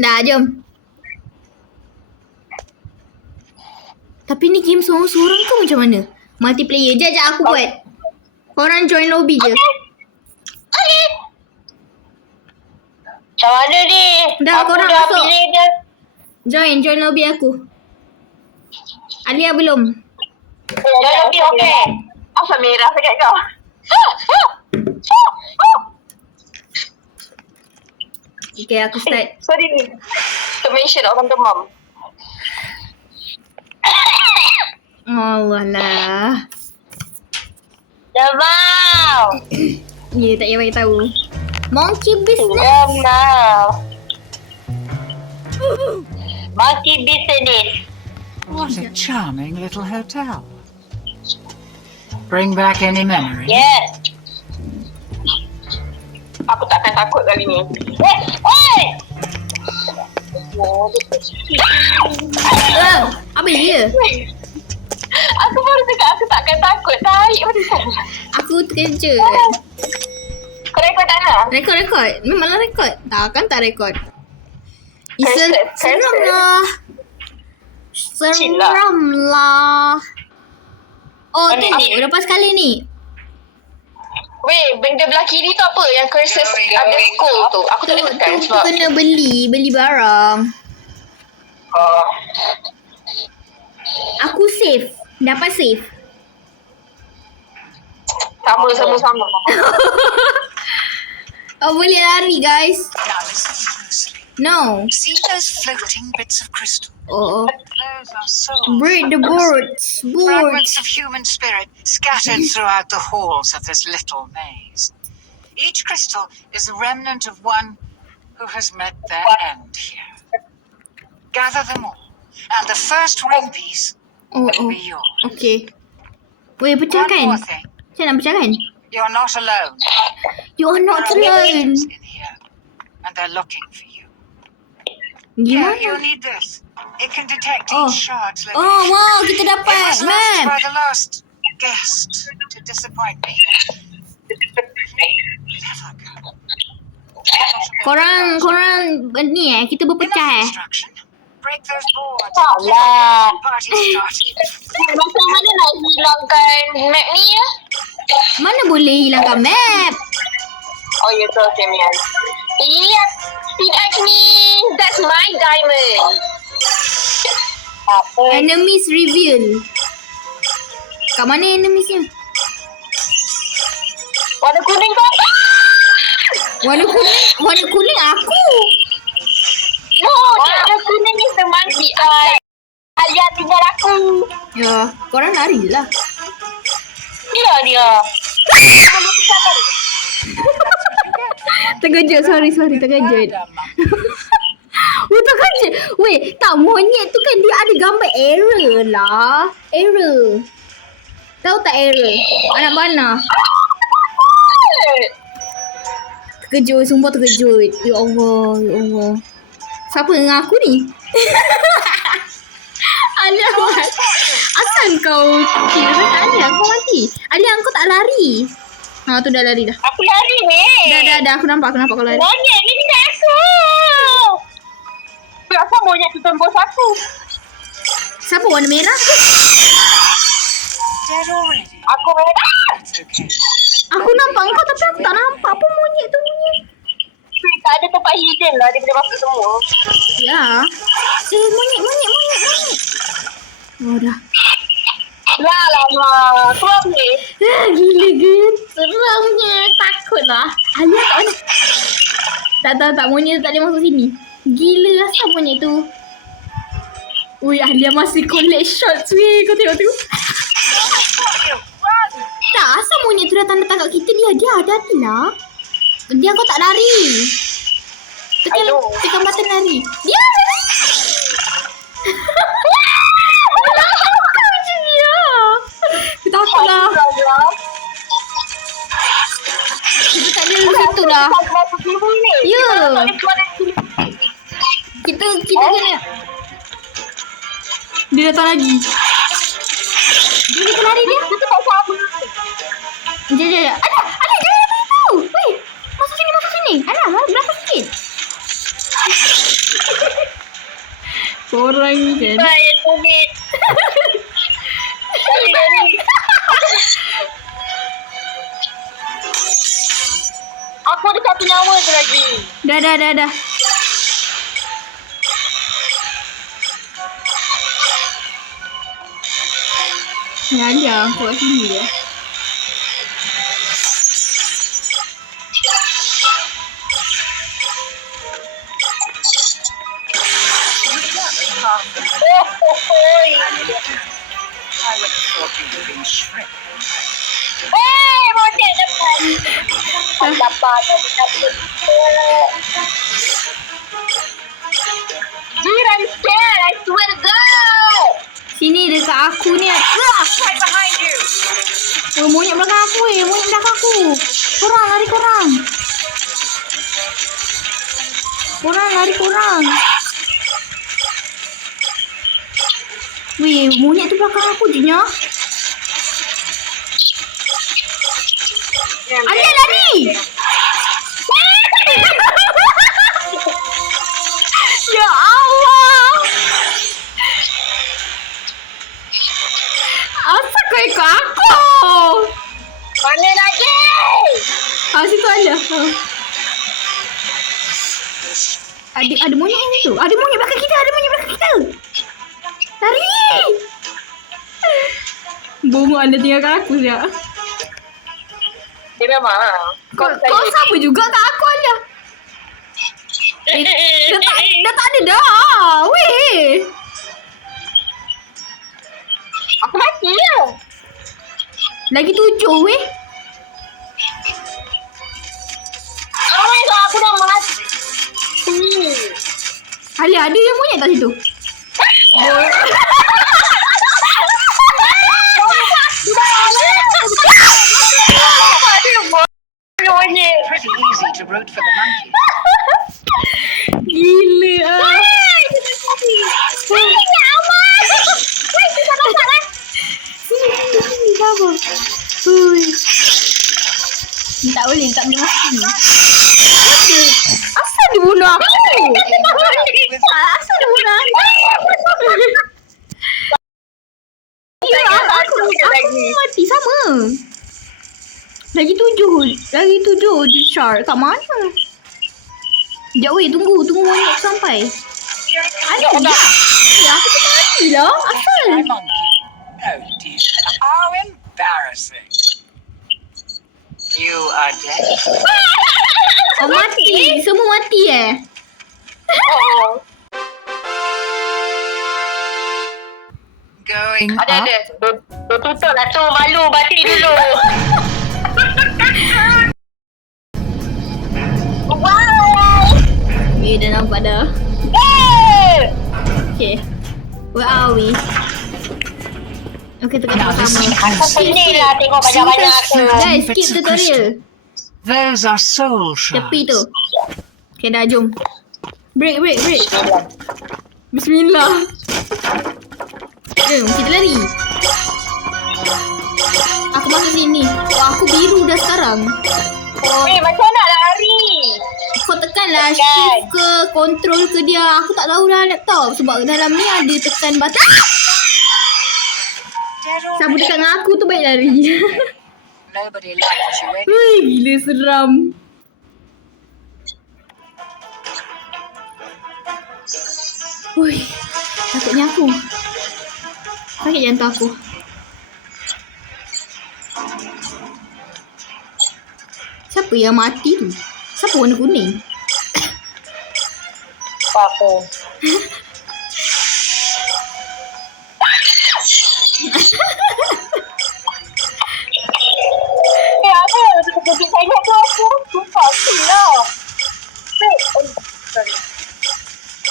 Dah, jom. Tapi ni game seorang-seorang ke macam mana? Multiplayer. Sekejap aku buat. Korang join lobby je. Okay. Macam mana ni? Dah, aku korang dah masuk. pilih dah. Join lobby aku. Alia belum. Join lobby, okay. Asal merah sangat kau? Okay, aku start. Sorry ni. To mention orang demam. Allah lah. Demam. Ya, tak payah bagi tahu. Monkey business. Demam. Monkey business. What a charming little hotel. Bring back any memories? Yes. Aku takkan takut kali ni. Oi! Apa dia? Aku baru cakap aku takkan takut. Tarik betul. Aku terkejut. Kau rekod tak nak? Rekod. Memanglah rekod. Takkan tak rekod. Cursed. Seram lah. Seram lah. Oh, Mana tu. ni? Lepas kali ni. Weh, benda belah kiri tu apa? Yang curses ada skull tu. Aku tak boleh tekan Tu sebab kena beli barang. Aku save. Dapat save. sama. Oh, boleh lari guys. Now listen closely. No. See those floating bits of crystal? Oh. Those are souls. Break the boards. Fragments of human spirit scattered throughout the halls of this little maze. Each crystal is a remnant of one who has met their end here. Gather them all, and the first ring piece Oh. will be yours. Okay. Boleh One pecahkan? more thing. Macam nak pecahkan? You're not alone. You are not There are alone. witches in here, and they're looking for you. Here, Gimana? you'll need this. It can detect Oh. each shard's Oh, location. wow. Kita It dapat was left map. by the last guest to disappoint me. Never go. Korang ni kita berpecah Enough instruction. Break those boards. Taklah. Party started. Macam mana nak hilangkan map ni ya? Mana boleh hilangkan map? Oh, ya tu okay, Mian. Iya, tidak ni. That's my diamond. Apa? Enemies reveal. Kat mana enemiesnya? Warna kuning tu apa? Warna kuning aku. No, warna kuning is the monkey eye. Alia tinggal aku. Ya, korang lari lah. Dia. Terkejut, sorry, terkejut. Terkejut. Weh, tak, monyet tu kan dia ada gambar error lah. Error. Tahu tak error? Anak panah. Terkejut, sumpah terkejut. Ya Allah. Siapa dengan aku ni? Alia, asal kau kira tak Alia, kau mati. Alia, kau tak lari. Tu dah lari dah. Aku lari ni. Dah, aku nampak kau lari. Monyet ni tidak aku. Kenapa monyet tu tembus aku? Siapa warna merah? Dead already. Aku merah. It's okay. Aku nampak kau tapi aku tak nampak apa monyet tu bunyi. Tak ada tempat hidden lah. Dia boleh masuk semua. Ya. Monyet. Oh dah. Lama. Keluar ni. Gila. Seramnya. Takut lah. Alia kat mana? Tak. Monyet tu tak boleh masuk sini. Gila asal monyet tu. Ui, Alia masih collect shots weh. Kau tengok tu. Tak, asal monyet tu datang kat kita dia. Dia hati lah. Dia kau tak lari. Tekan button lari. Dia lari. Kenapa macam dia? Kita takut lah. Kita tak ada situ lah. Ya. Kita kena. Dia datang lagi. Dia lari dia. Kita tak sama. Jap. Ada jangan tahu. Weh, masuk sini. Alah, belakang sikit. orang ni kan. Saya tumit. Dari. Aku ada 1 nyawa je lagi. Dah. Ni Alia, aku kat sini je. Oi. I would have thought you'd have been shrimped. Monyet depan. Dapat. Dude, I'm scared. I swear to God. Sini dekat aku ni. Right behind you! Oh, monyet belakang aku monyet belakang aku. Korang, lari korang. Lari korang. Weh, monyet tu belakang aku je nya. Alia lari. Ya Allah. Asal kau ikut aku? Mana lagi? Situ ada. Ada monyet yang tu. Ada monyet belakang kita. Lari. Bongok anda tinggalkan aku sekejap. Dia memang. Kau sama juga kat aku Alia. Dah tak ada dah. Weh. Aku mati lah. Lagi 7 weh. Oh my God, aku dah mati. Alia, ada yang monyet tak situ? Pretty easy to root for the monkey. Gila. Sini, sabar. Hui. Tak boleh masuk sini. Asal dia bunuh aku? Asal dia bunuh aku? Ya, aku mati sama. Lagi 7 je shark. Kat mana? Sekejap weh, tunggu monyet sampai. Ada tak? Ya, aku tak mati lah. Asal? My monkey. Oh dear. How embarrassing. You are dead. Oh, mati. Semua mati Going up. Ada. Tutup lah tu. Malu. Batik dulu. Wow. Dah nampak dah. Okay. Where are we? Okay, kita Now this sama. Aku pening lah tengok banyak-banyak tu. Guys, skip tutorial. Those are soul Tepi shards. tu. Okay, dah jom. Break. Bismillah. Jom, kita lari. Aku masuk sini. Wah, aku biru dah sekarang. Macam nak lari? Kau tekanlah shift ke control ke dia. Aku tak tahu dah laptop. Sebab dalam ni ada tekan button. Siapa dekat dengan aku tu baik lari. Nobody likes you anyway. Hui, gila seram. Hui, takutnya aku. Sakit jantung aku. Siapa yang mati tu? Siapa warna kuning? Apa? Apa? Kejut sangat tu aku. Sumpah aku lah. Sorry.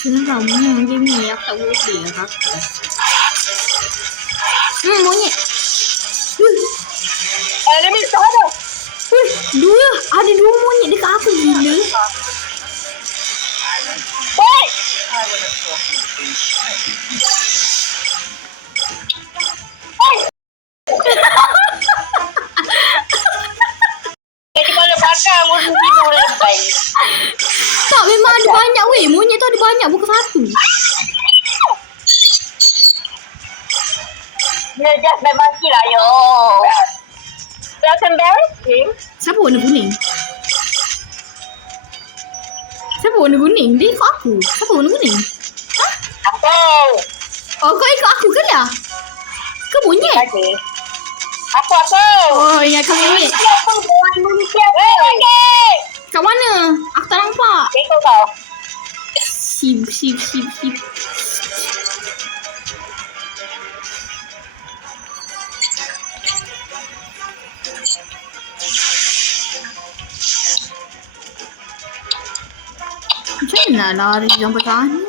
Seram game ni. Aku tak boleh lah kakak. Monyet. Enemy sana. Dua. Ada 2 monyet dekat aku gila. Woi! I would have thought you'd been shrimped. Jadi kalau belakang aku tidur lepas. Tak, memang ada banyak weh. Monyet tu ada banyak, bukan satu. Dia just main monkey lah, yo. That's embarrassing. Siapa warna kuning? Siapa warna kuning? Dia ikut aku. Siapa warna kuning? Apa? Oh, kau ikut aku ke lah? Ke monyet? Okay. Apa? Oh, ingat kau monyet. Apa? Buat manusia. Okay. Kat mana? Aku tak nampak. Ikut kau. Sip. Macam mana lari sampai sana?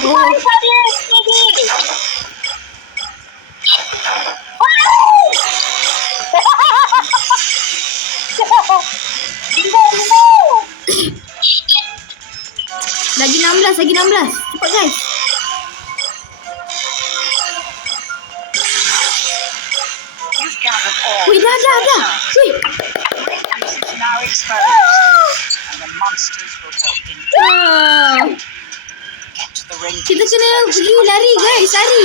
Oh, Saya sendiri. lagi 16. Cepat guys. You've gathered all. Wih, dah. Wih. This is now exposed, and the monsters will go in. Get to the ring. Kita kena pergi lari guys, lari.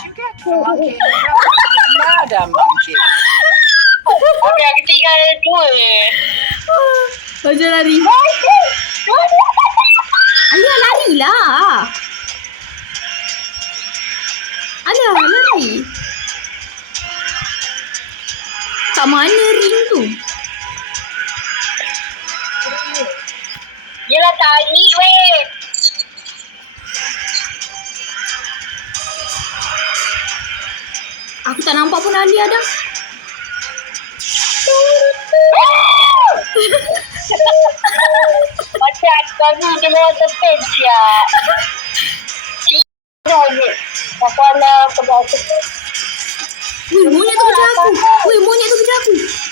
You get for monkey. Murder monkey. Okey, aku tinggal 2. Macam lari. Alah, larilah. Alah, lari. Kat mana ring tu? Yelah tadi weh. Aku tak nampak pun Alia dah. Macam kami dengan tepis ya. Cina ni. Apa nak pegang tepis. Wih, monyet tu kejar aku.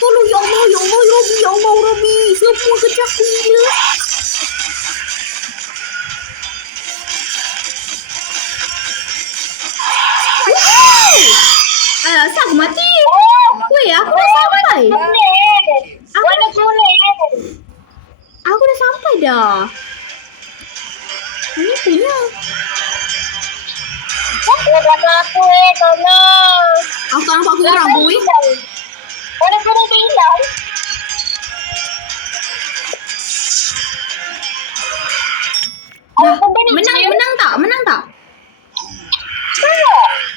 Tolong, ya Allah, Rabbi. Semua kejar aku gila. Alah, asal aku mati. Weh, aku dah sampai. Warna kuning. Aku dah sampai dah. Ini punya. Dia belakang aku tolong. Aku tak nampak aku orang boy. Warna kuning tu hilang. Menang tak?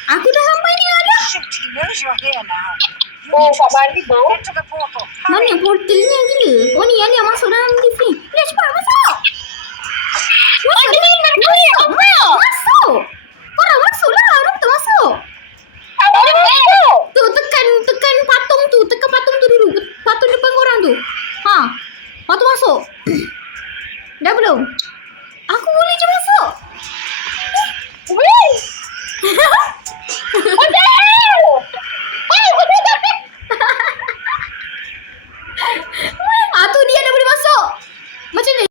Aku dah sampai ni ada. Shoot, he knows you're here now. Oh, Kak Bali tu. Get to the portal. Mana portalnya gila? Oh ni Alia masuk dalam lift ni. Alia cepat masuk. Masuk. Korang masuk lah. Orang tak masuk. Tu tekan patung tu. Tekan patung tu dulu. Patung depan korang tu. Ha. Patung masuk. Dah belum? Aku boleh je masuk. What the hell? Tu dia dah boleh masuk. Macam ni.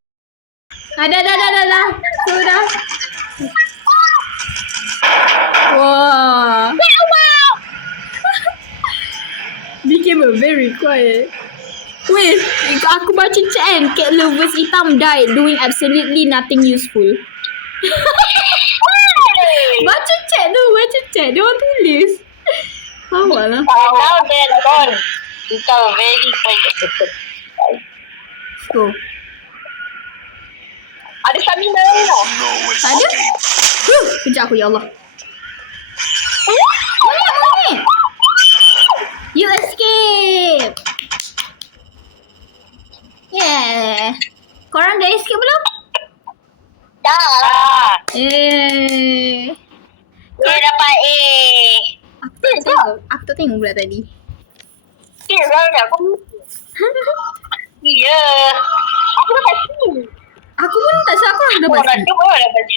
Dah. Sudah. Wah. Became a very quiet. Wait, aku baca chat kan. Cat lovers hitam died doing absolutely nothing useful. Baca chat. Dia orang tulis. Awak lah. Now then, gone. Become very quiet. Go. Ada stamina lah. Tak ada? Kejap aku, ya Allah. Monyet. You escape. Yeah. Korang dah escape belum? Dah. Dia dapat A. Aku tak tengok pula tadi. Dia dah aku. Ya. Aku dapat C. Aku pun tak salah aku dapat C. Orang tu dapat C.